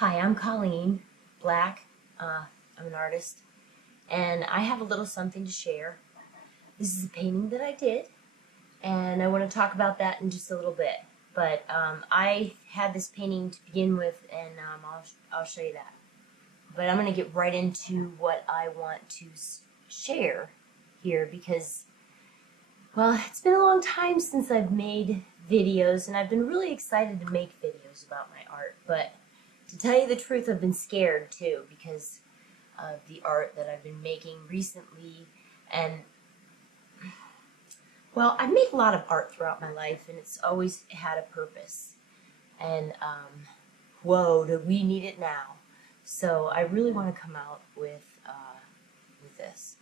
Hi, I'm Colleen Black. I'm an artist, and I have a little something to share. This is a painting that I did, and I want to talk about that in just a little bit. But I had this painting to begin with, and I'll show you that. But I'm going to get right into what I want to share here because, well, it's been a long time since I've made videos, and I've been really excited to make videos about my art. But to tell you the truth, I've been scared too because of the art that I've been making recently. And, well, I've made a lot of art throughout my life, and it's always had a purpose. And, whoa, do we need it now? So I really want to come out with this.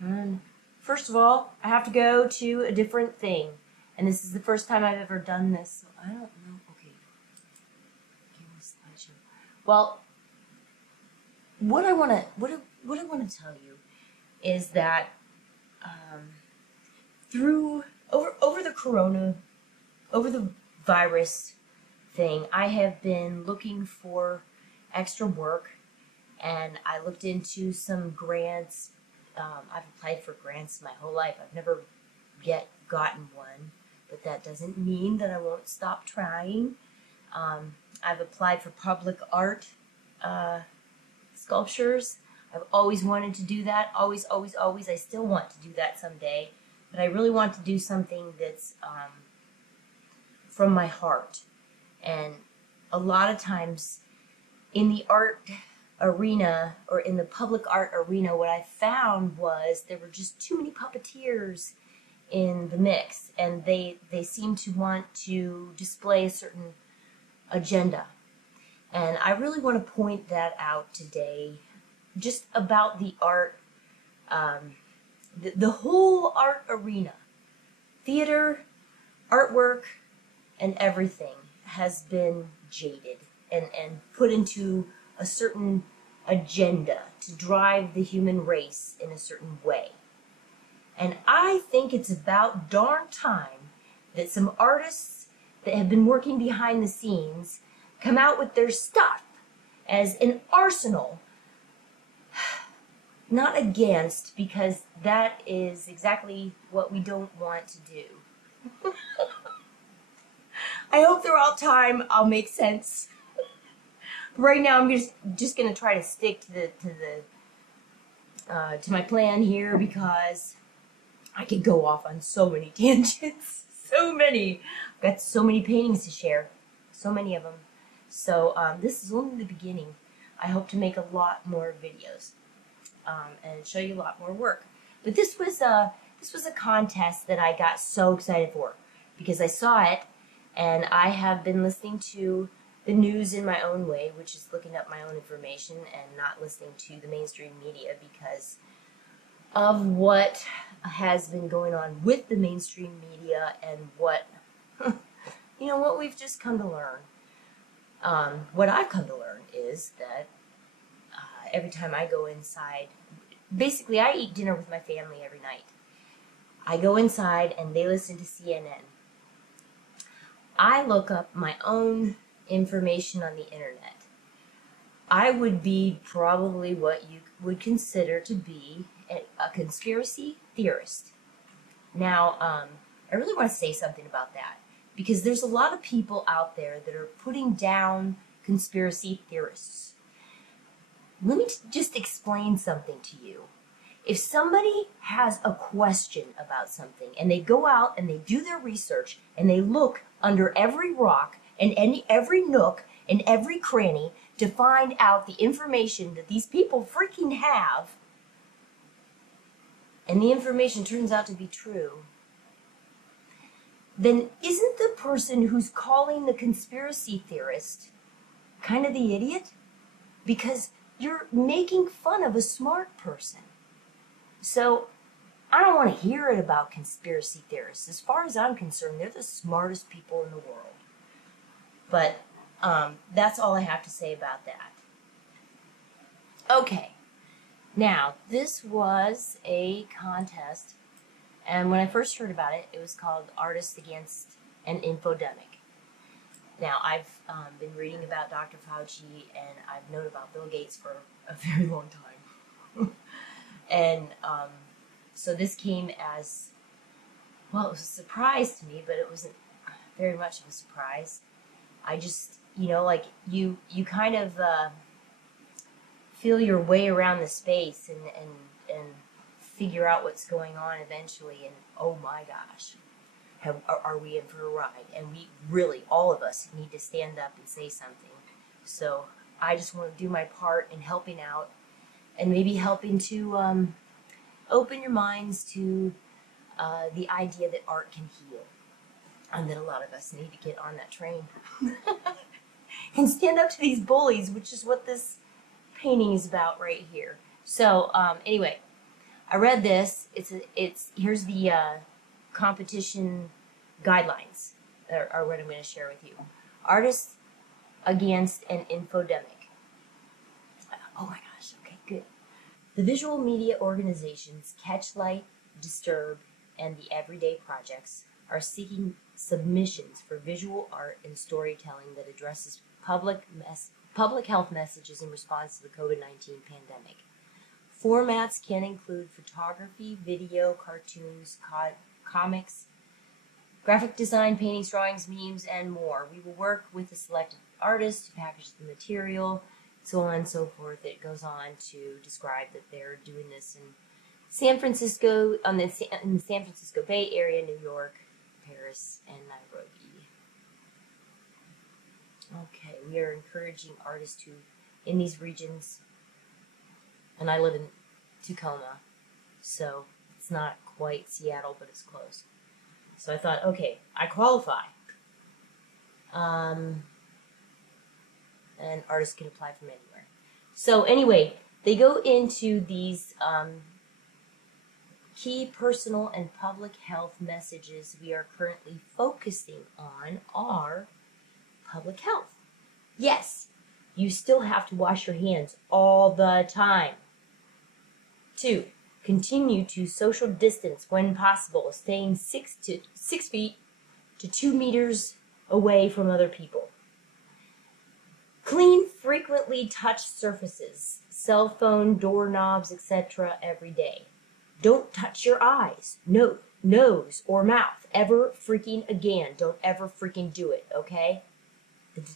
And first of all, I have to go to a different thing. And this is the first time I've ever done this, so I don't know. Okay. Well, what I want to tell you is that over the virus thing, I have been looking for extra work, and I looked into some grants. I've applied for grants my whole life. I've never yet gotten one, but that doesn't mean that I won't stop trying. I've applied for public art sculptures. I've always wanted to do that. Always, always, always. I still want to do that someday, but I really want to do something that's from my heart. And a lot of times in the art arena or in the public art arena, what I found was there were just too many puppeteers in the mix, and they seem to want to display a certain agenda. And I really want to point that out today, just about the art, the whole art arena. Theater, artwork, and everything has been jaded and put into a certain agenda to drive the human race in a certain way. And I think it's about darn time that some artists that have been working behind the scenes come out with their stuff as an arsenal. Not against, because that is exactly what we don't want to do. I hope throughout time I'll make sense. Right now I'm just gonna try to stick to my plan here because I could go off on so many tangents. So many. I've got so many paintings to share. So many of them. So this is only the beginning. I hope to make a lot more videos and show you a lot more work. But this was a contest that I got so excited for because I saw it, and I have been listening to the news in my own way, which is looking up my own information and not listening to the mainstream media because of what has been going on with the mainstream media and what, what we've just come to learn. What I've come to learn is that every time I go inside, basically I eat dinner with my family every night. I go inside and they listen to CNN. I look up my own information on the internet. I would be probably what you would consider to be a conspiracy theorist. Now, I really want to say something about that because there's a lot of people out there that are putting down conspiracy theorists. Let me just explain something to you. If somebody has a question about something and they go out and they do their research and they look under every rock and every nook and every cranny to find out the information that these people freaking have, and the information turns out to be true, then isn't the person who's calling the conspiracy theorist kind of the idiot? Because you're making fun of a smart person. So I don't want to hear it about conspiracy theorists. As far as I'm concerned, they're the smartest people in the world. But that's all I have to say about that. Okay. Now, this was a contest, and when I first heard about it, it was called Artists Against an Infodemic. Now, I've been reading about Dr. Fauci, and I've known about Bill Gates for a very long time. And so this came as, well, it was a surprise to me, but it wasn't very much of a surprise. I just, like you kind of feel your way around the space and figure out what's going on eventually. And oh my gosh, are we in for a ride? And we really, all of us, need to stand up and say something. So I just want to do my part in helping out and maybe helping to open your minds to the idea that art can heal. And that a lot of us need to get on that train and stand up to these bullies, which is what this painting is about right here. So anyway, I read this. Here's the competition guidelines are what I'm going to share with you. Artists against an infodemic. Oh my gosh. Okay, good. The visual media organizations Catchlight, Disturb, and the Everyday Projects are seeking submissions for visual art and storytelling that addresses public health messages in response to the COVID-19 pandemic. Formats can include photography, video, cartoons, comics, graphic design, paintings, drawings, memes, and more. We will work with the selected artists to package the material, so on and so forth. It goes on to describe that they're doing this in San Francisco, in the San Francisco Bay Area, New York, Paris, and Nairobi. Okay, we are encouraging artists in these regions, and I live in Tacoma, so it's not quite Seattle, but it's close. So I thought, okay, I qualify. And artists can apply from anywhere. So anyway, they go into these key personal and public health messages we are currently focusing on are public health. Yes, you still have to wash your hands all the time. 2, continue to social distance when possible, staying 6 feet to 2 meters away from other people. Clean frequently touched surfaces, cell phone, doorknobs, etc. every day. Don't touch your eyes, nose, or mouth ever freaking again. Don't ever freaking do it, okay?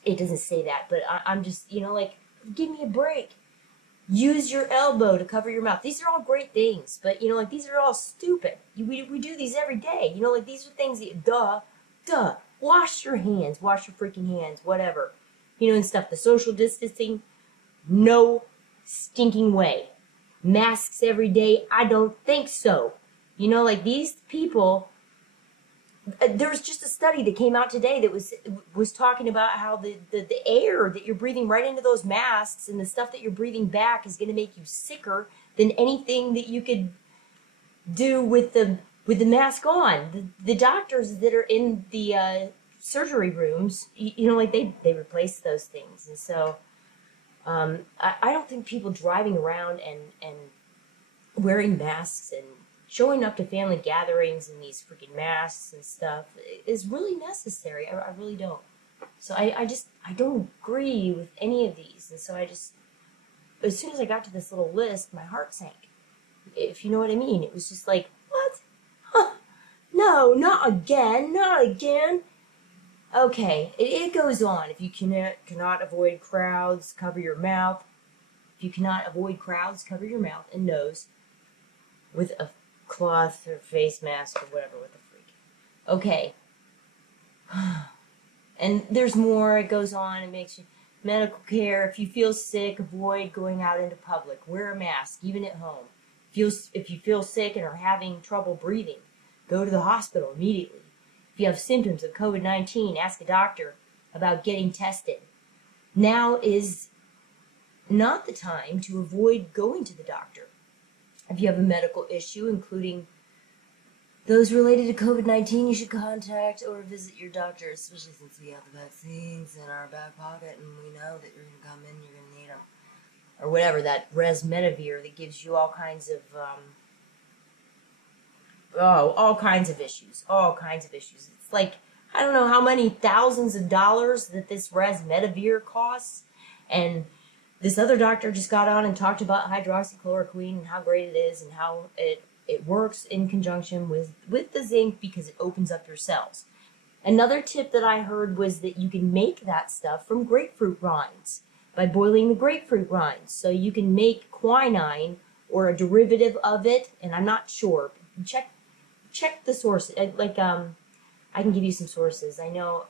It doesn't say that, but I'm just, give me a break. Use your elbow to cover your mouth. These are all great things, but, these are all stupid. We do these every day. These are things that, duh. Wash your hands. Wash your freaking hands, whatever. And stuff. The social distancing, no stinking way. Masks every day, I don't think so. These people, there was just a study that came out today that was talking about how the air that you're breathing right into those masks and the stuff that you're breathing back is going to make you sicker than anything that you could do with the mask on. The doctors that are in the surgery rooms, they replace those things. And so I don't think people driving around and wearing masks and showing up to family gatherings in these freaking masks and stuff is really necessary. I really don't. So I don't agree with any of these. And so as soon as I got to this little list, my heart sank. If you know what I mean. It was just like, what? Huh. No, not again. Okay, it goes on. If you cannot avoid crowds, cover your mouth. If you cannot avoid crowds, cover your mouth and nose with a cloth or face mask or whatever with the freak. Okay. And there's more. It goes on. It makes you medical care. If you feel sick, avoid going out into public. Wear a mask, even at home. If you feel sick and are having trouble breathing, go to the hospital immediately. If you have symptoms of COVID-19, ask a doctor about getting tested. Now is not the time to avoid going to the doctor. If you have a medical issue, including those related to COVID-19, you should contact or visit your doctor, especially since we have the vaccines in our back pocket and we know that you're going to come in, you're going to need them. Or whatever, that resmetiviir that gives you all kinds of, all kinds of issues. It's like I don't know how many thousands of dollars that this resmetivier costs. And this other doctor just got on and talked about hydroxychloroquine and how great it is and how it works in conjunction with the zinc because it opens up your cells. Another tip that I heard was that you can make that stuff from grapefruit rinds by boiling the grapefruit rinds. So you can make quinine or a derivative of it, and I'm not sure. Check the source. I can give you some sources. I know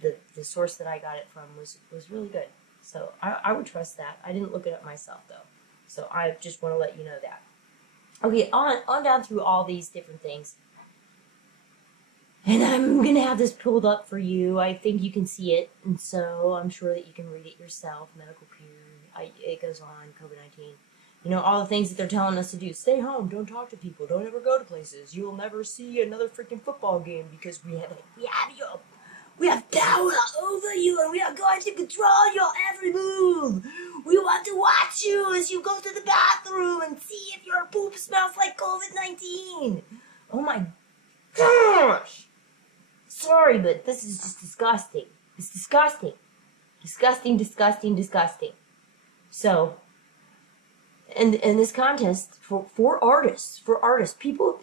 the source that I got it from was really good. So I would trust that. I didn't look it up myself, though. So I just want to let you know that. Okay, on down through all these different things. And I'm going to have this pulled up for you. I think you can see it, and so I'm sure that you can read it yourself. Medical peer, it goes on, COVID-19. You know, all the things that they're telling us to do. Stay home, don't talk to people, don't ever go to places. You'll never see another freaking football game because we have power over you, and we are going to control your every move. We want to watch you as you go to the bathroom and see if your poop smells like COVID-19. Oh my gosh. Sorry, but this is just disgusting. It's disgusting. Disgusting, disgusting, disgusting. So, and this contest for artists, people,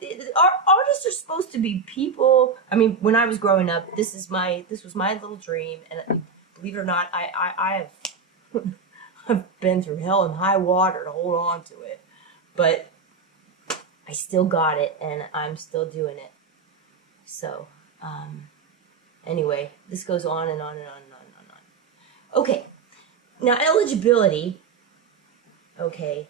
artists are supposed to be people. I mean, when I was growing up, this was my little dream, and believe it or not, I have I've been through hell and high water to hold on to it, but I still got it, and I'm still doing it. So, anyway, this goes on and on and on and on and on. Okay, now eligibility. Okay.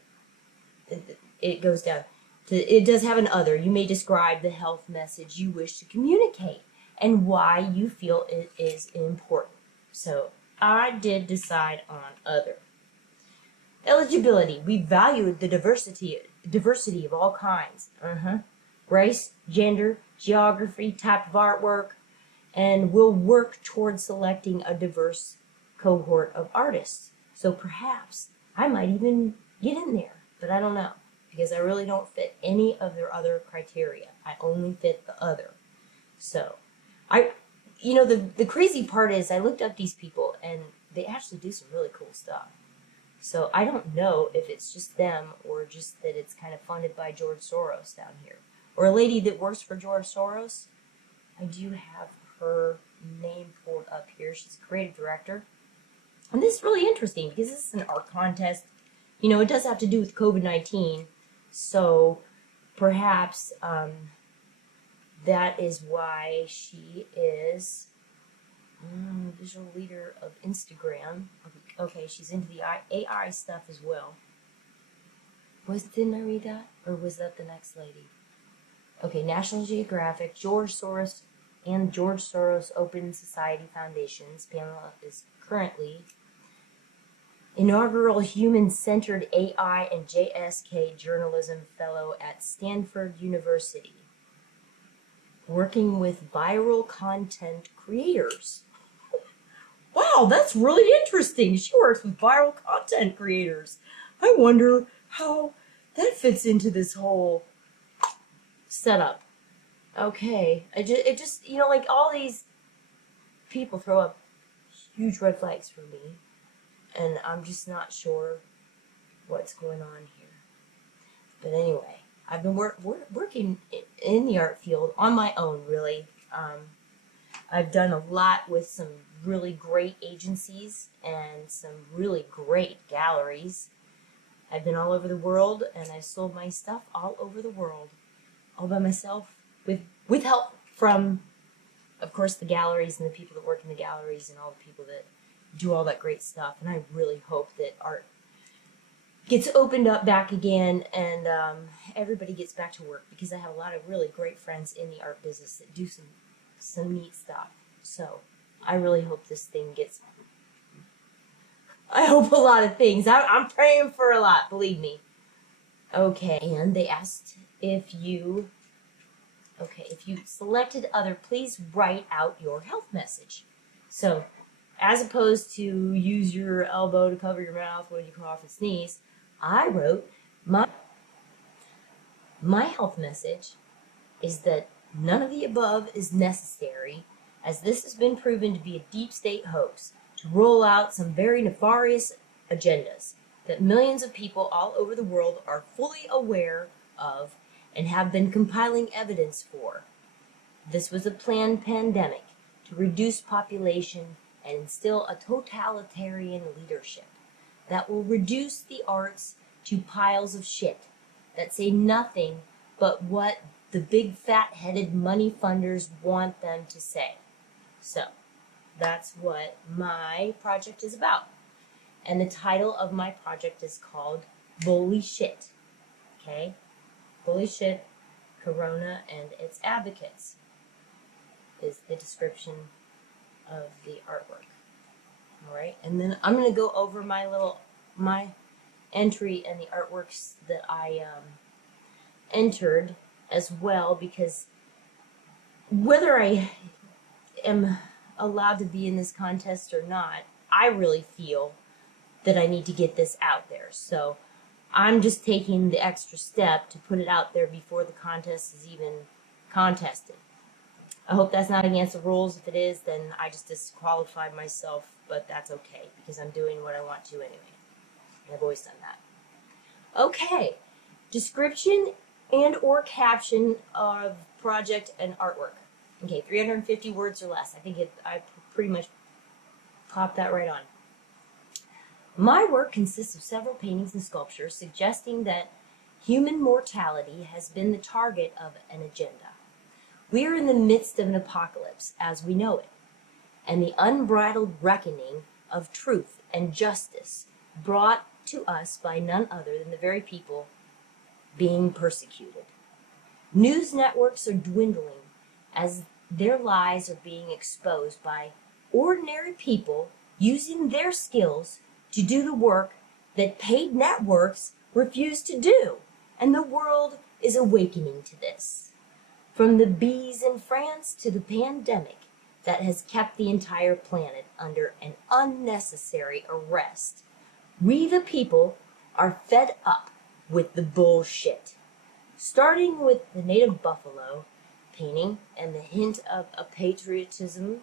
It goes down to, it does have an other. You may describe the health message you wish to communicate and why you feel it is important. So I did decide on other. Eligibility. We value the diversity of all kinds. Race, gender, geography, type of artwork, and we'll work towards selecting a diverse cohort of artists. So perhaps I might even get in there. But I don't know, because I really don't fit any of their other criteria. I only fit the other. So, the crazy part is I looked up these people, and they actually do some really cool stuff. So I don't know if it's just them or just that it's kind of funded by George Soros down here. Or a lady that works for George Soros. I do have her name pulled up here. She's a creative director. And this is really interesting, because this is an art contest. You know, it does have to do with COVID-19, so perhaps that is why she is visual leader of Instagram. Okay, she's into the AI stuff as well. Didn't I read that? Or was that the next lady? Okay, National Geographic, George Soros, and George Soros Open Society Foundations. Pamela is currently inaugural Human-Centered AI and JSK Journalism Fellow at Stanford University, working with viral content creators. Wow, that's really interesting. She works with viral content creators. I wonder how that fits into this whole setup. Okay, it just, like all these people throw up huge red flags for me. And I'm just not sure what's going on here. But anyway, I've been working in the art field on my own, really. I've done a lot with some really great agencies and some really great galleries. I've been all over the world, and I've sold my stuff all over the world, all by myself, with help from, of course, the galleries and the people that work in the galleries and all the people that do all that great stuff. And I really hope that art gets opened up back again, and everybody gets back to work, because I have a lot of really great friends in the art business that do some neat stuff. So I really hope this thing gets, I hope a lot of things. I'm praying for a lot, believe me. Okay, and they asked if you selected other, please write out your health message. So, as opposed to use your elbow to cover your mouth when you cough and sneeze, I wrote, my health message is that none of the above is necessary, as this has been proven to be a deep state hoax to roll out some very nefarious agendas that millions of people all over the world are fully aware of and have been compiling evidence for. This was a planned pandemic to reduce population and instill a totalitarian leadership that will reduce the arts to piles of shit that say nothing but what the big fat-headed money funders want them to say. So, that's what my project is about. And the title of my project is called Bully Shit. Okay? Bully Shit, Corona, and its Advocates is the description of the artwork. Alright? And then I'm going to go over my entry and the artworks that I entered as well, because whether I am allowed to be in this contest or not, I really feel that I need to get this out there. So I'm just taking the extra step to put it out there before the contest is even contested. I hope that's not against the rules. If it is, then I just disqualified myself, but that's okay because I'm doing what I want to anyway. And I've always done that. Okay, description and or caption of project and artwork. Okay, 350 words or less. I think I pretty much popped that right on. My work consists of several paintings and sculptures suggesting that human mortality has been the target of an agenda. We are in the midst of an apocalypse as we know it, and the unbridled reckoning of truth and justice brought to us by none other than the very people being persecuted. News networks are dwindling as their lies are being exposed by ordinary people using their skills to do the work that paid networks refuse to do, and the world is awakening to this. From the bees in France to the pandemic that has kept the entire planet under an unnecessary arrest, we the people are fed up with the bullshit. Starting with the native buffalo painting and the hint of a patriotism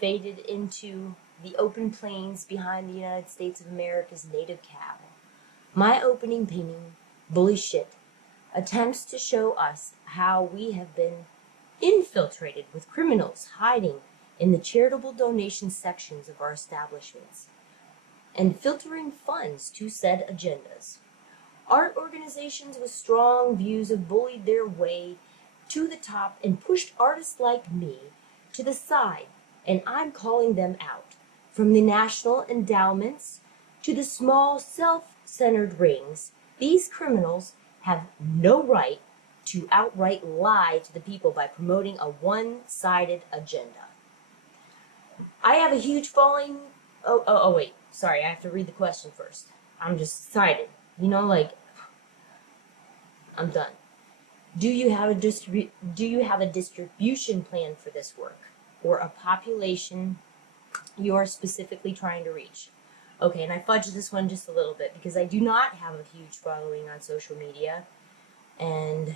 faded into the open plains behind the United States of America's native cattle. My opening painting, Bully Shit, attempts to show us how we have been infiltrated with criminals hiding in the charitable donation sections of our establishments and filtering funds to said agendas. Art organizations with strong views have bullied their way to the top and pushed artists like me to the side, and I'm calling them out. From the national endowments to the small self-centered rings, these criminals have no right to outright lie to the people by promoting a one-sided agenda. I have a huge following. Oh, wait. Sorry, I have to read the question first. I'm just excited. You know, like, I'm done. Do you have a distribution plan for this work, or a population you are specifically trying to reach? Okay, and I fudged this one just a little bit because I do not have a huge following on social media, and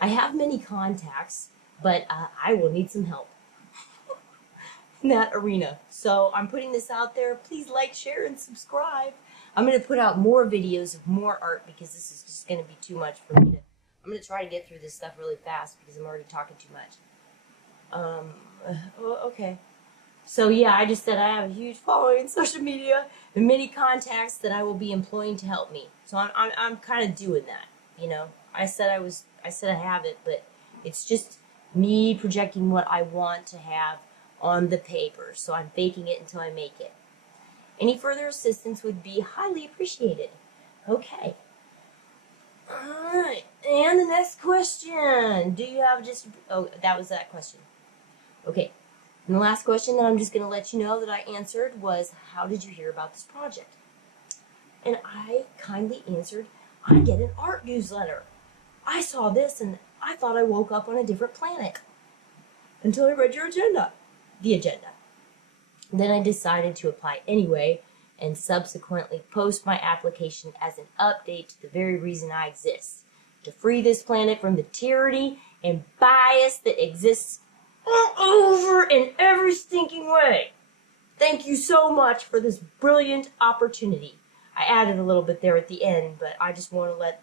I have many contacts, but I will need some help in that arena. So I'm putting this out there. Please like, share, and subscribe. I'm going to put out more videos of more art because this is just going to be too much for me to... I'm going to try to get through this stuff really fast because I'm already talking too much. Okay. So yeah, I just said I have a huge following on social media and many contacts that I will be employing to help me. So I'm kind of doing that, you know. I said I have it, but it's just me projecting what I want to have on the paper. So I'm faking it until I make it. Any further assistance would be highly appreciated. Okay. Alright, and the next question. Do you have just... Oh, that was that question. Okay. And the last question that I'm just going to let you know that I answered was, how did you hear about this project? And I kindly answered, I get an art newsletter. I saw this and I thought I woke up on a different planet. Until I read your agenda. The agenda. Then I decided to apply anyway and subsequently post my application as an update to the very reason I exist. To free this planet from the tyranny and bias that exists all over in every stinking way. Thank you so much for this brilliant opportunity. I added a little bit there at the end, but I just want to let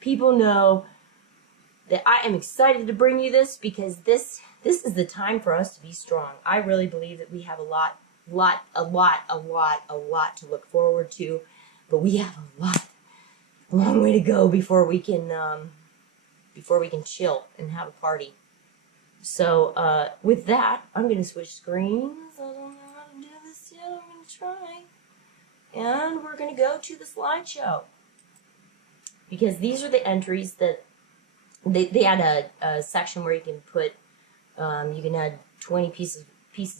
people know that I am excited to bring you this, because this is the time for us to be strong. I really believe that we have a lot to look forward to, but we have a long way to go before we can chill and have a party. So with that, I'm going to switch screens. I don't know how to do this yet. I'm going to try. And we're going to go to the slideshow, because these are the entries that they had a section where you can put, you can add 20 pieces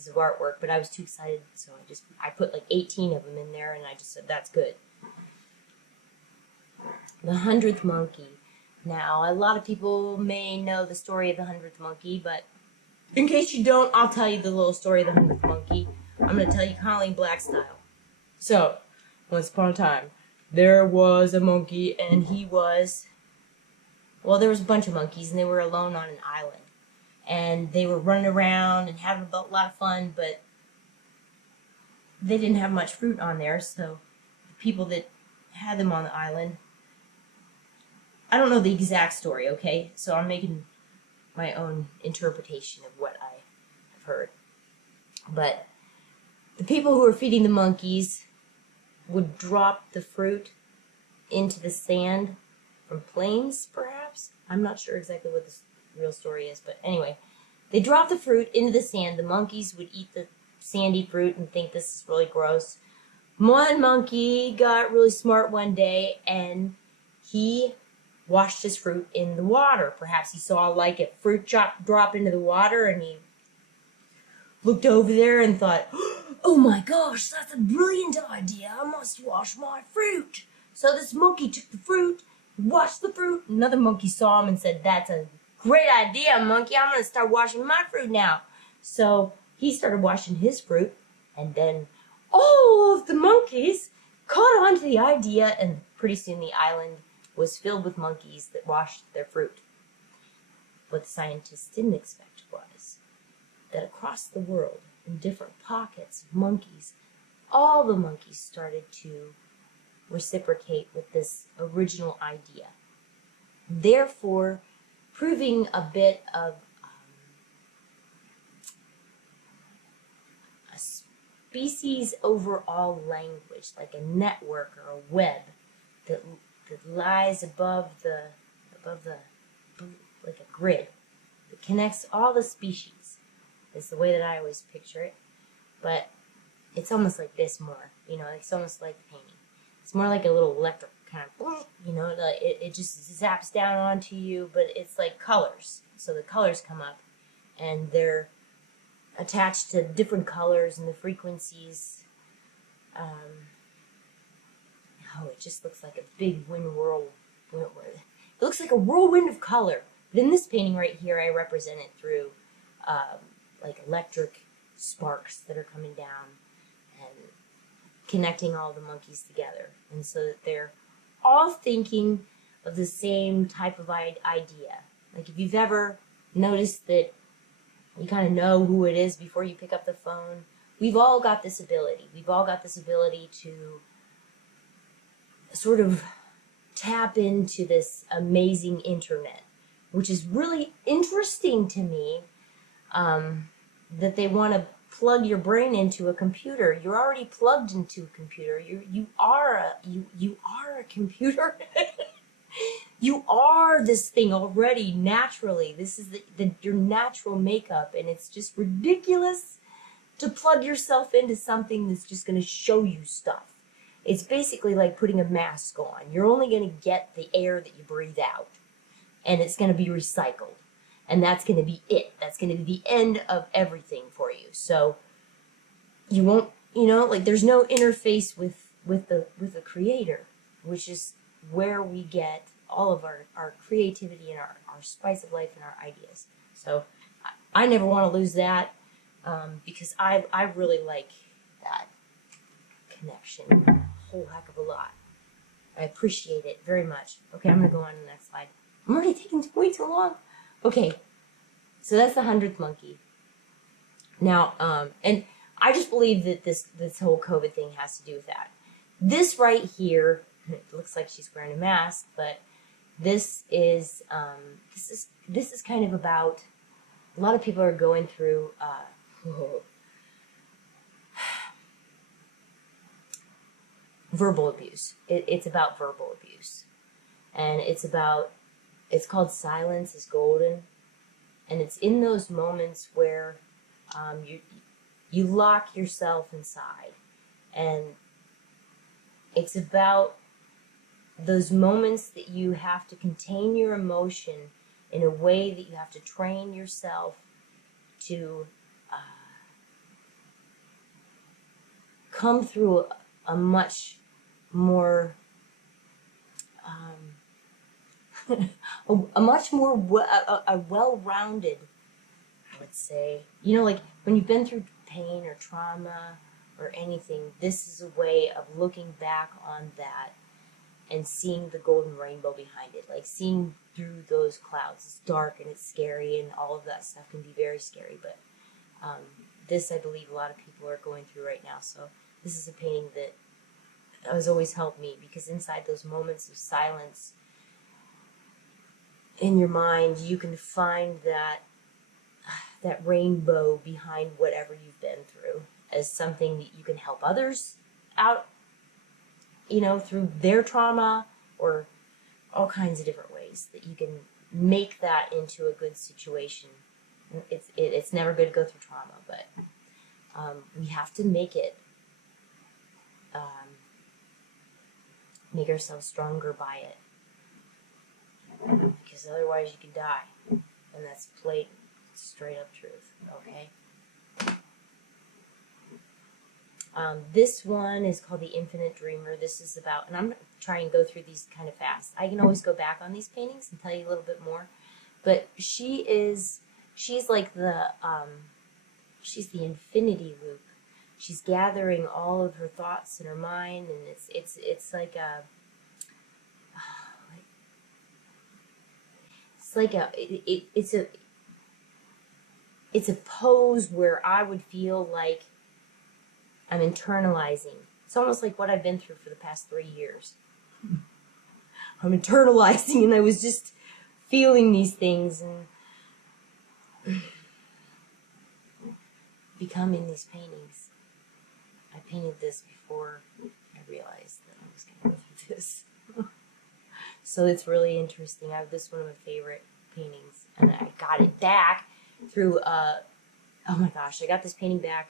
of artwork, but I was too excited, so I put like 18 of them in there, and I just said, that's good. The 100th monkey. Now, a lot of people may know the story of the 100th monkey, but in case you don't, I'll tell you the little story of the 100th monkey. I'm going to tell you Colleen Black style. So, once upon a time, there was a monkey, and he was, well, there was a bunch of monkeys, and they were alone on an island. And they were running around and having a lot of fun, but they didn't have much fruit on there, so the people that had them on the island, I don't know the exact story, okay? So I'm making my own interpretation of what I have heard. But the people who were feeding the monkeys would drop the fruit into the sand from planes, perhaps? I'm not sure exactly what this real story is, but anyway, they dropped the fruit into the sand. The monkeys would eat the sandy fruit and think this is really gross. One monkey got really smart one day, and he washed his fruit in the water. Perhaps he saw like a fruit drop into the water, and he looked over there and thought, oh my gosh, that's a brilliant idea. I must wash my fruit. So this monkey took the fruit, washed the fruit. Another monkey saw him and said, that's a great idea, monkey. I'm going to start washing my fruit now. So he started washing his fruit, and then all of the monkeys caught on to the idea, and pretty soon the island was filled with monkeys that washed their fruit. What the scientists didn't expect was that across the world, in different pockets of monkeys, all the monkeys started to reciprocate with this original idea, therefore proving a bit of a species overall language, like a network or a web that lies above the like a grid that connects all the species. Is the way that I always picture it, but it's almost like this more, you know, it's almost like painting. It's more like a little electric kind of, you know, it just zaps down onto you, but it's like colors. So the colors come up, and they're attached to different colors and the frequencies. Oh, it just looks like a big whirlwind. It looks like a whirlwind of color. But in this painting right here, I represent it through like electric sparks that are coming down and connecting all the monkeys together. And so that they're all thinking of the same type of idea. Like if you've ever noticed that you kind of know who it is before you pick up the phone, we've all got this ability. We've all got this ability to sort of tap into this amazing internet, which is really interesting to me, that they want to plug your brain into a computer. You're already plugged into a computer. You are a computer. You are this thing already naturally. This is your natural makeup, and it's just ridiculous to plug yourself into something that's just going to show you stuff. It's basically like putting a mask on. You're only going to get the air that you breathe out, and it's going to be recycled. And that's going to be it. That's going to be the end of everything for you. So you won't, you know, like there's no interface with the creator, which is where we get all of our creativity and our spice of life and our ideas. So I never want to lose that, because I really like that connection a whole heck of a lot. I appreciate it very much. Okay, I'm going to go on to the next slide. I'm already taking way too long. Okay, so that's the 100th monkey. Now, and I just believe that this whole COVID thing has to do with that. This right here, it looks like she's wearing a mask, but this is kind of about, a lot of people are going through verbal abuse. It's about verbal abuse, and it's called Silence is Golden, and it's in those moments where you lock yourself inside, and it's about those moments that you have to contain your emotion in a way that you have to train yourself to come through a much more well-rounded, let's say, like when you've been through pain or trauma or anything, this is a way of looking back on that and seeing the golden rainbow behind it, like seeing through those clouds. It's dark and it's scary, and all of that stuff can be very scary, but this, I believe, a lot of people are going through right now. So this is a painting that has always helped me, because inside those moments of silence in your mind, you can find that rainbow behind whatever you've been through, as something that you can help others out, through their trauma, or all kinds of different ways that you can make that into a good situation. It's never good to go through trauma, but we have to make ourselves stronger by it, because otherwise you can die, and that's blatant, straight up truth. Okay. This one is called The Infinite Dreamer. This is about, and I'm going to try and go through these kind of fast. I can always go back on these paintings and tell you a little bit more. But she's like she's the infinity loop. She's gathering all of her thoughts in her mind, and it's a pose where I would feel like I'm internalizing. It's almost like what I've been through for the past 3 years. I'm internalizing, and I was just feeling these things and becoming these paintings. I painted this before I realized that I was going to go through this. So it's really interesting. I have this one of my favorite paintings, and I got it back through, oh my gosh, I got this painting back.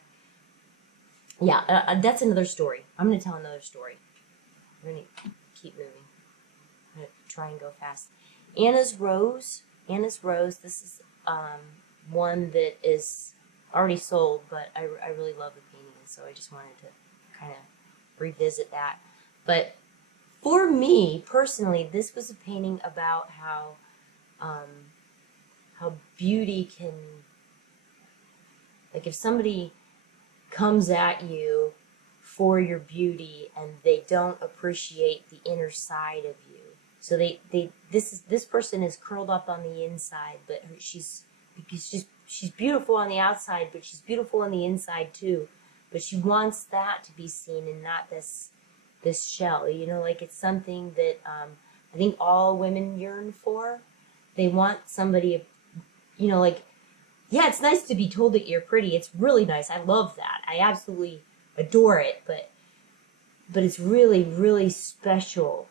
Yeah, that's another story. I'm going to tell another story. We're going to keep moving. I'm going to try and go fast. Anna's Rose. This is one that is already sold, but I really love the painting, so I just wanted to kind of revisit that. But for me, personally, this was a painting about how beauty can, like if somebody comes at you for your beauty and they don't appreciate the inner side of you. So this person is curled up on the inside, but she's beautiful on the outside, but she's beautiful on the inside too. But she wants that to be seen and not this shell. Like it's something that I think all women yearn for. They want somebody, like, yeah, it's nice to be told that you're pretty. It's really nice. I love that. I absolutely adore it. But it's really, really special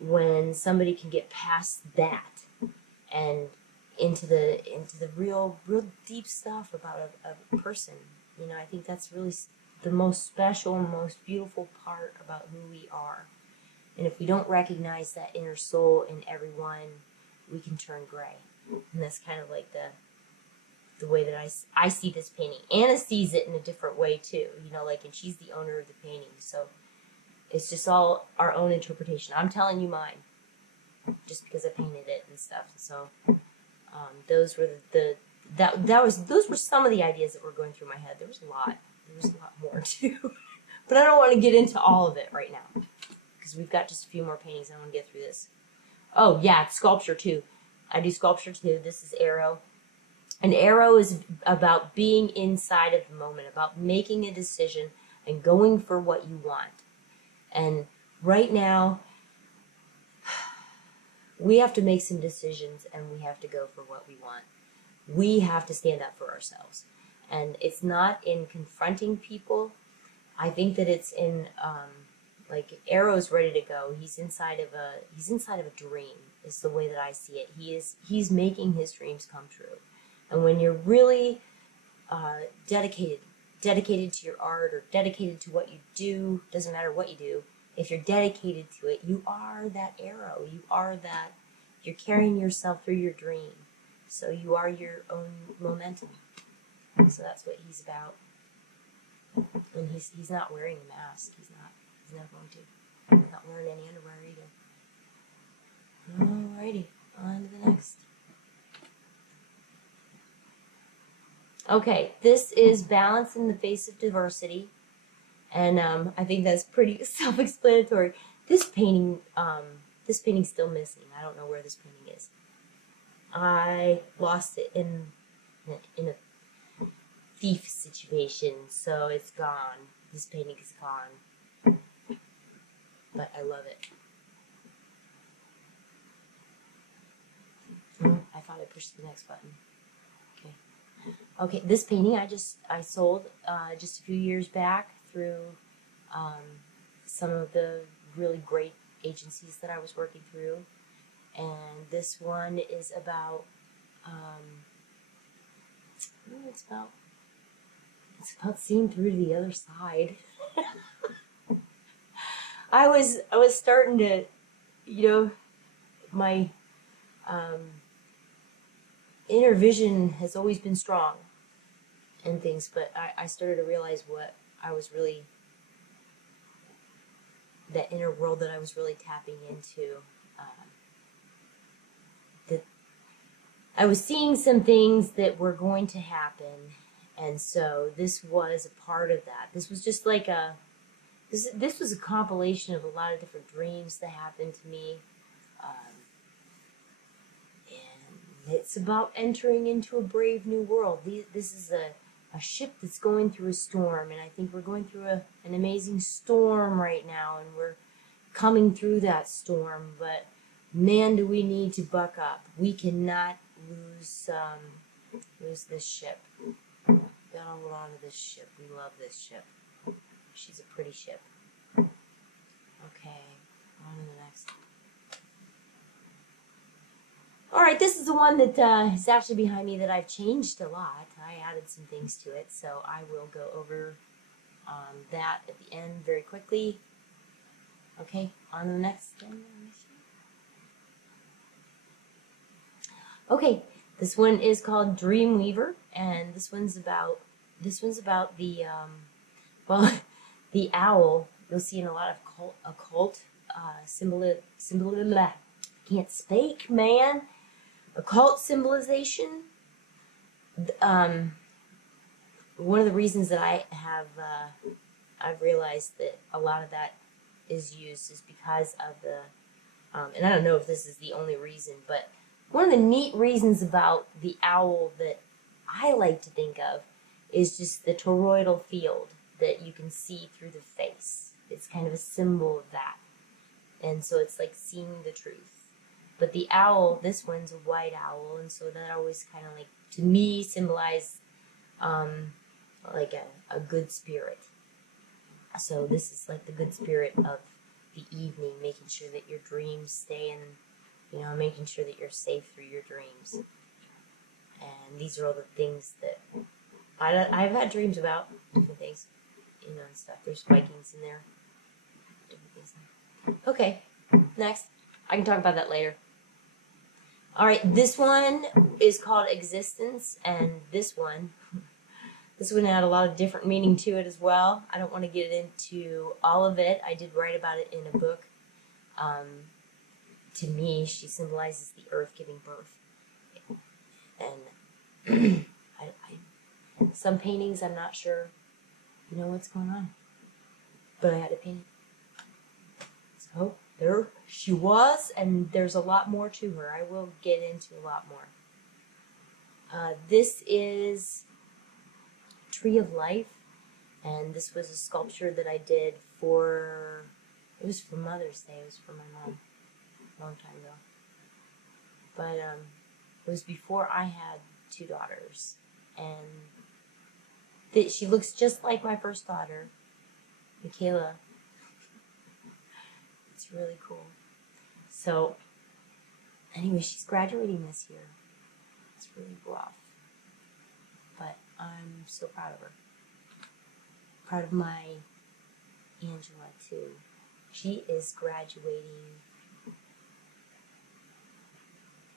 when somebody can get past that and into the real deep stuff about a person. I think that's really the most special and most beautiful part about who we are. And if we don't recognize that inner soul in everyone, we can turn gray. And that's kind of like the way that I see this painting. Anna sees it in a different way too, and she's the owner of the painting. So it's just all our own interpretation. I'm telling you mine, just because I painted it and stuff. So those were those were some of the ideas that were going through my head. There was a lot more too, but I don't want to get into all of it right now because we've got just a few more paintings. I want to get through this. Oh yeah, sculpture too. I do sculpture too. This is arrow. An arrow is about being inside of the moment, about making a decision and going for what you want. And right now, we have to make some decisions, and we have to go for what we want. We have to stand up for ourselves. And it's not in confronting people. I think that it's in, like, Arrow's ready to go. He's inside of a dream, is the way that I see it. He's making his dreams come true. And when you're really dedicated to your art or dedicated to what you do, doesn't matter what you do, if you're dedicated to it, you are that arrow. You are that, you're carrying yourself through your dream. So you are your own momentum. So that's what he's about. And he's not wearing a mask. He's never going to. He's not wearing any underwear either. Alrighty, on to the next. Okay, this is balance in the face of diversity, and I think that's pretty self-explanatory. This painting's still missing. I don't know where this painting is. I lost it in a thief situation, so it's gone. This painting is gone, but I love it. I thought I pushed the next button. Okay. Okay, this painting I sold just a few years back through some of the really great agencies that I was working through, and this one is about it's about seeing through to the other side. I was starting to, my inner vision has always been strong and things, but I started to realize what I was really, that inner world that I was really tapping into. That I was seeing some things that were going to happen, and so this was a part of that. This was just like this was a compilation of a lot of different dreams that happened to me. It's about entering into a brave new world. This is a ship that's going through a storm, and I think we're going through an amazing storm right now, and we're coming through that storm, but man, do we need to buck up. We cannot lose this ship. Gotta hold on to this ship. We love this ship. She's a pretty ship. Okay, on to the next. Alright, this is the one that is actually behind me that I've changed a lot. I added some things to it, so I will go over that at the end very quickly. Okay, on to the next. Okay, this one is called Dreamweaver, and this one's about the the owl. You'll see in a lot of occult can't speak, man. Occult symbolization. One of the reasons that I've realized that a lot of that is used is because of the, and I don't know if this is the only reason, but one of the neat reasons about the owl that I like to think of is just the toroidal field that you can see through the face. It's kind of a symbol of that. And so it's like seeing the truth. But the owl, this one's a white owl, and so that always kind of like, to me, symbolized like a good spirit. So this is like the good spirit of the evening, making sure that your dreams stay in, making sure that you're safe through your dreams. And these are all the things that I've had dreams about, different things, and stuff. There's Vikings in there. Different things. Okay, next. I can talk about that later. Alright, this one is called Existence, and this one had a lot of different meaning to it as well. I don't want to get into all of it. I did write about it in a book. To me, she symbolizes the earth giving birth. And some paintings, I'm not sure, what's going on. But I had to paint it. So, there she was, and there's a lot more to her. I will get into a lot more. This is Tree of Life, and this was a sculpture that I did for, it was for Mother's Day. It was for my mom a long time ago. But it was before I had 2 daughters, and she looks just like my first daughter, Michaela. It's really cool. So, anyway, she's graduating this year. It's really rough, but I'm so proud of her. Proud of my Angela, too. She is graduating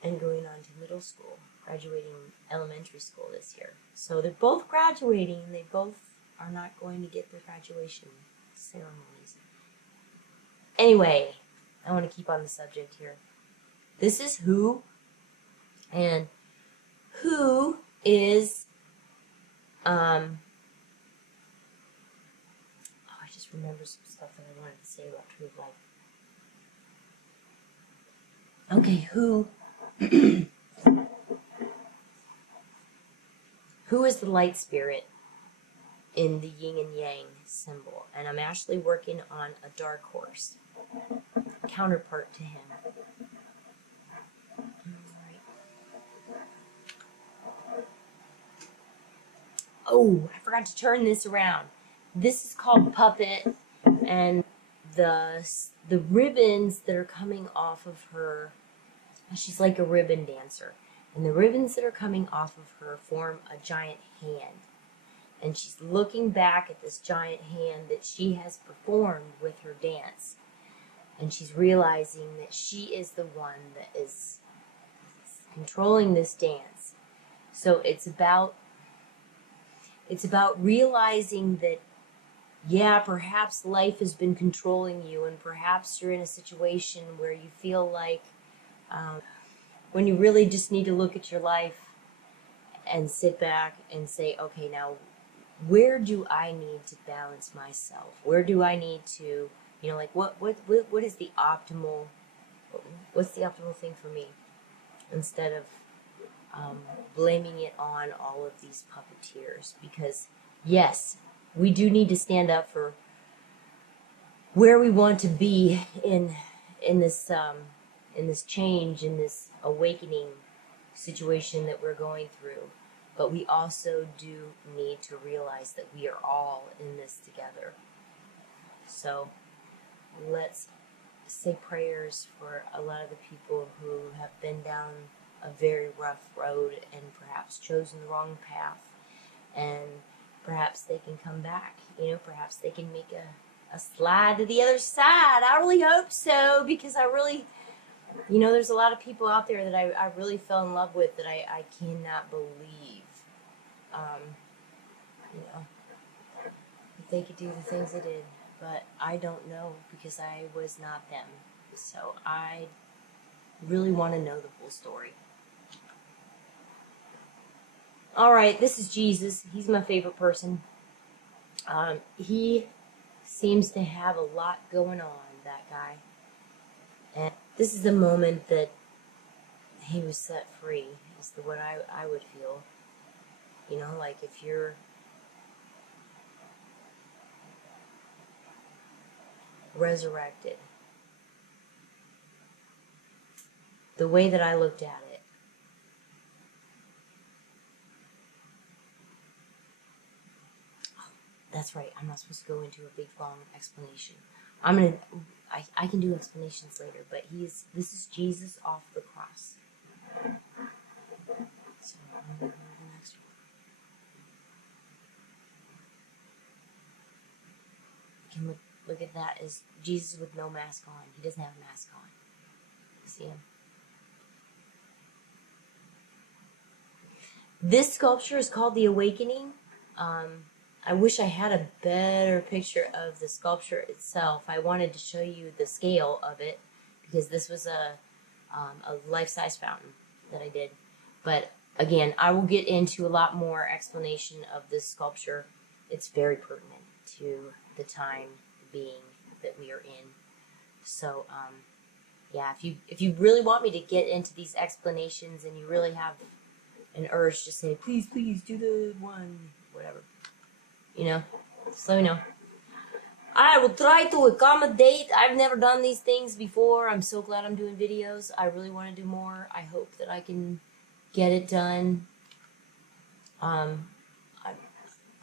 and going on to middle school, graduating elementary school this year. So they're both graduating. They both are not going to get their graduation ceremonies. Anyway, I want to keep on the subject here. This is Who, and Who is, I just remember some stuff that I wanted to say about Tree of Life. Okay, Who Who is the light spirit in the yin and yang symbol? And I'm actually working on a dark horse, counterpart to him. Alright. Oh, I forgot to turn this around. This is called Puppet, and the ribbons that are coming off of her, she's like a ribbon dancer. And the ribbons that are coming off of her form a giant hand. And she's looking back at this giant hand that she has performed with her dance. And she's realizing that she is the one that is controlling this dance. So it's about realizing that, yeah, perhaps life has been controlling you, and perhaps you're in a situation where you feel like when you really just need to look at your life and sit back and say, okay, now where do I need to balance myself? Where do I need to, you know, like what is the optimal, what's the optimal thing for me? Instead of blaming it on all of these puppeteers. Because yes, we do need to stand up for where we want to be in this change, in this awakening situation that we're going through. But we also do need to realize that we are all in this together. So let's say prayers for a lot of the people who have been down a very rough road and perhaps chosen the wrong path. And perhaps they can come back. You know, perhaps they can make a slide to the other side. I really hope so, because I really, you know, there's a lot of people out there that I really fell in love with that I cannot believe, you know, if they could do the things they did. But I don't know, because I was not them. So I really want to know the full story. Alright, this is Jesus. He's my favorite person. He seems to have a lot going on, that guy. And this is the moment that he was set free, is what I would feel. You know, like if you're resurrected. The way that I looked at it, that's right, I'm not supposed to go into a big long explanation. I can do explanations later, but this is Jesus off the cross. So I'm going to go to the next one. You can look at that as Jesus with no mask on. He doesn't have a mask on. You see him? This sculpture is called The Awakening. I wish I had a better picture of the sculpture itself. I wanted to show you the scale of it, because this was a life-size fountain that I did. But again, I will get into a lot more explanation of this sculpture. It's very pertinent to the time being that we are in. So, yeah, if you really want me to get into these explanations and you really have an urge to say, please, please, do the one, whatever, you know, just let me know. I will try to accommodate. I've never done these things before. I'm so glad I'm doing videos. I really want to do more. I hope that I can get it done. I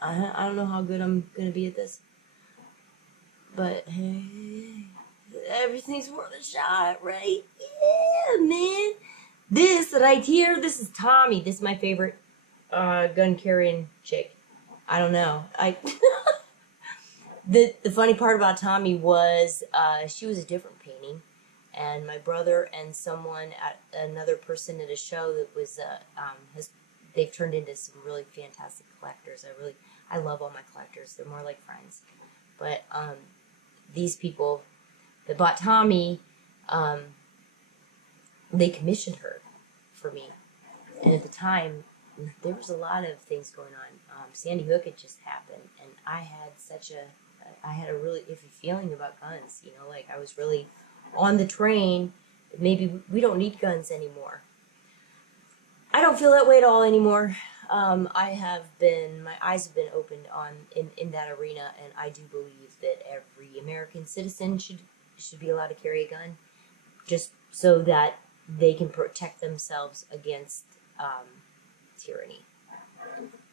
don't know how good I'm going to be at this. But, hey, everything's worth a shot, right? Yeah, man. This right here, this is Tommy. This is my favorite gun-carrying chick. I don't know. The funny part about Tommy was she was a different painting, and my brother and another person at a show that was they've turned into some really fantastic collectors. I love all my collectors. They're more like friends. But these people that bought Tommy, they commissioned her for me, and at the time there was a lot of things going on. Sandy Hook had just happened, and I had a really iffy feeling about guns, you know, like I was really on the train. Maybe we don't need guns anymore. I don't feel that way at all anymore. My eyes have been opened in that arena, and I do believe that every American citizen should be allowed to carry a gun, just so that they can protect themselves against tyranny,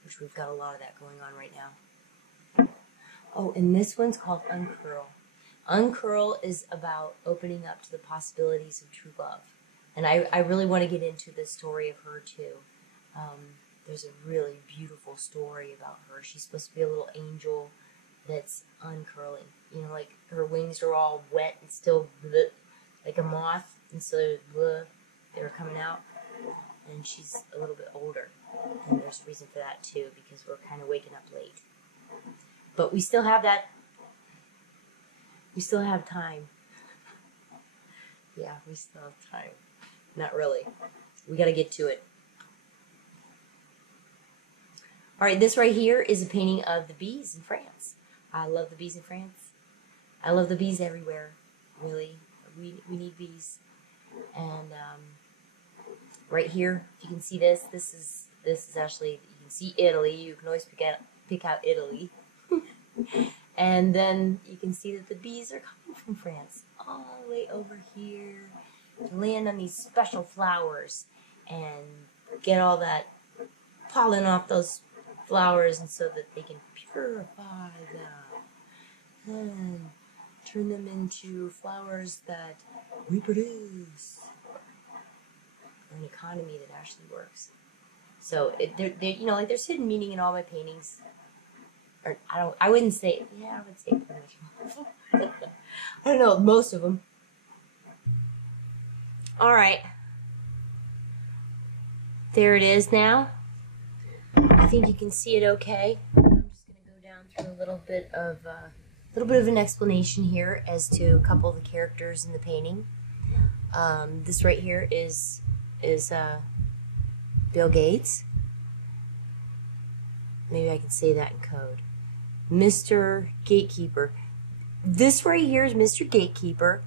which we've got a lot of that going on right now. Oh, and this one's called Uncurl. Uncurl is about opening up to the possibilities of true love. And I really want to get into the story of her, too. There's a really beautiful story about her. She's supposed to be a little angel that's uncurling. You know, like her wings are all wet and still like a moth. And so they were coming out. And she's a little bit older. And there's a reason for that, too, because we're kind of waking up late. But we still have that. We still have time. Yeah, we still have time. Not really. We got to get to it. All right, this right here is a painting of the bees in France. I love the bees in France. I love the bees everywhere, really. We need bees. And right here, if you can see this is actually, you can see Italy. You can always pick out Italy. And then you can see that the bees are coming from France all the way over here to land on these special flowers and get all that pollen off those flowers, and so that they can purify them and turn them into flowers that reproduce, an economy that actually works. So you know, like there's hidden meaning in all my paintings. Or I wouldn't say, yeah, I would say pretty much. I don't know, most of them. All right. There it is now. I think you can see it okay. I'm just going to go down through a little bit of an explanation here as to a couple of the characters in the painting. This right here is Bill Gates. Maybe I can say that in code. Mr. Gatekeeper. This right here is Mr. Gatekeeper,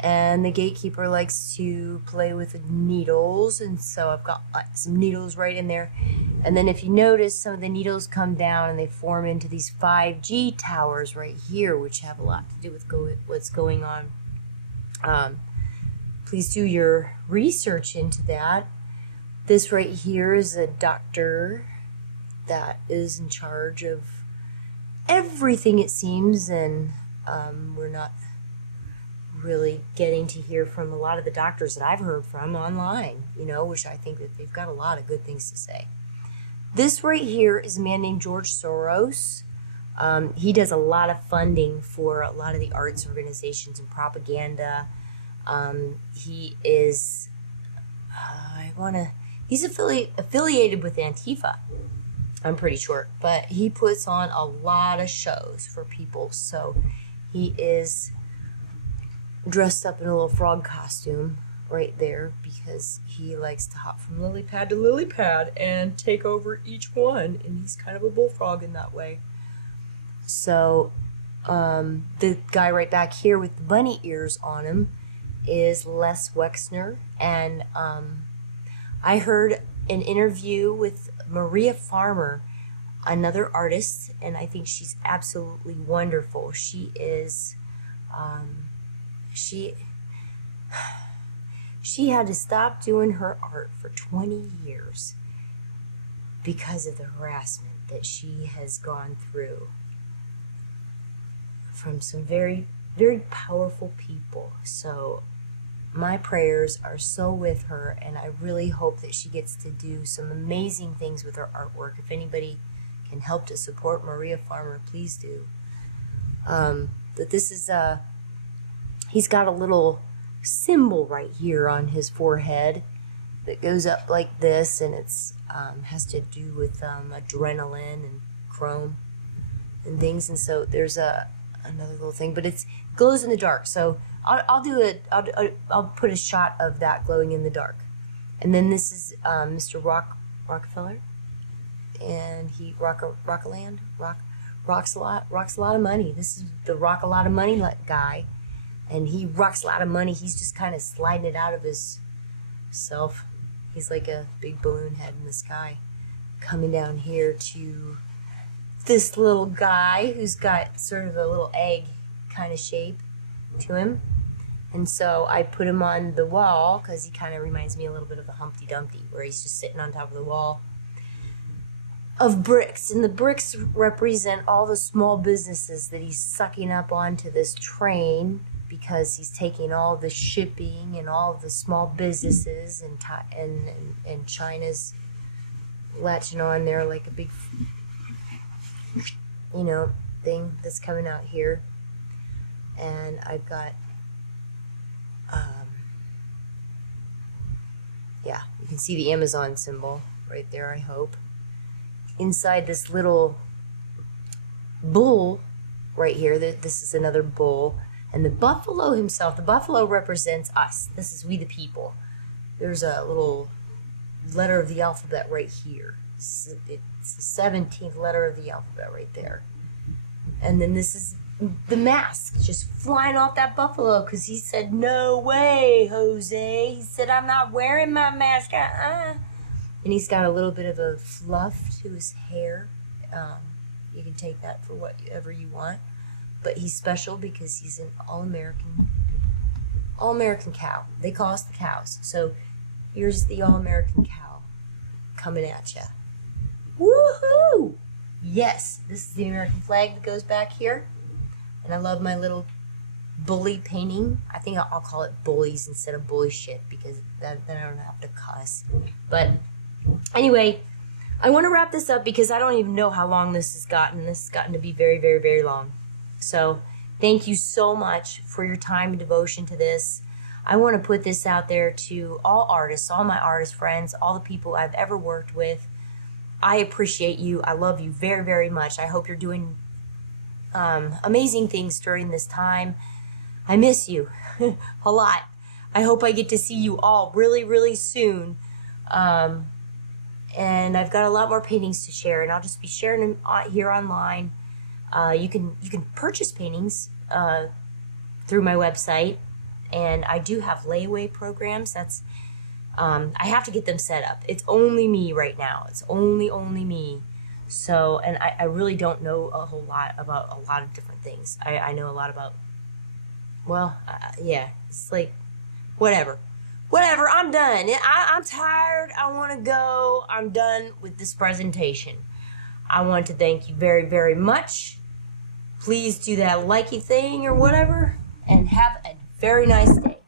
and the gatekeeper likes to play with needles, and so I've got some needles right in there. And then if you notice, some of the needles come down and they form into these 5G towers right here, which have a lot to do with what's going on. Please do your research into that. This right here is a doctor that is in charge of everything, it seems, and we're not really getting to hear from a lot of the doctors that I've heard from online, you know, which I think that they've got a lot of good things to say. This right here is a man named George Soros. He does a lot of funding for a lot of the arts organizations and propaganda. He is, he's affiliated with Antifa, I'm pretty sure, but he puts on a lot of shows for people. So he is dressed up in a little frog costume right there because he likes to hop from lily pad to lily pad and take over each one, and he's kind of a bullfrog in that way. So The guy right back here with the bunny ears on him is Les Wexner, and I heard an interview with Maria Farmer, another artist, and I think she's absolutely wonderful. She is, she had to stop doing her art for 20 years because of the harassment that she has gone through from some very, very powerful people. So my prayers are so with her, and I really hope that she gets to do some amazing things with her artwork. If anybody can help to support Maria Farmer, please do. But this is, he's got a little symbol right here on his forehead that goes up like this, and it's has to do with adrenaline and chrome and things. And so there's another little thing, but it glows in the dark. So I'll put a shot of that glowing in the dark. And then this is Mr. Rockefeller, and he rocks a lot of money. This is the rock a lot of money guy, and he rocks a lot of money. He's just kind of sliding it out of his self. He's like a big balloon head in the sky, coming down here to this little guy who's got sort of a little egg kind of shape to him. And so I put him on the wall because he kind of reminds me a little bit of the Humpty Dumpty, where he's just sitting on top of the wall of bricks. And the bricks represent all the small businesses that he's sucking up onto this train, because he's taking all the shipping and all the small businesses, and China's latching on there like a big, you know, thing that's coming out here. And I've got, yeah, you can see the Amazon symbol right there, I hope. Inside this little bull right here, this is another bull. And the buffalo himself, the buffalo represents us. This is we the people. There's a little letter of the alphabet right here. It's the 17th letter of the alphabet right there. And then this is the mask just flying off that buffalo, because he said, "No way, Jose." He said, "I'm not wearing my mask." And he's got a little bit of a fluff to his hair. You can take that for whatever you want. But he's special because he's an all-American cow. They call us the cows. So here's the all-American cow coming at you. Woohoo! Yes, this is the American flag that goes back here. And I love my little bully painting. I think I'll call it bullies instead of bully shit, because then I don't have to cuss. But anyway, I want to wrap this up because I don't even know how long this has gotten. This has gotten to be very, very, very long. So thank you so much for your time and devotion to this. I want to put this out there to all artists, all my artist friends, all the people I've ever worked with. I appreciate you. I love you very, very much. I hope you're doing amazing things during this time. I miss you a lot. I hope I get to see you all really, really soon. And I've got a lot more paintings to share, and I'll just be sharing them here online. You can purchase paintings through my website, and I do have layaway programs. That's I have to get them set up. It's only me right now. It's only me. So, and I really don't know a whole lot about a lot of different things. I know a lot about, well, yeah, it's like, whatever, I'm done. I'm tired. I want to go. I'm done with this presentation. I want to thank you very, very much. Please do that likey thing or whatever, and have a very nice day.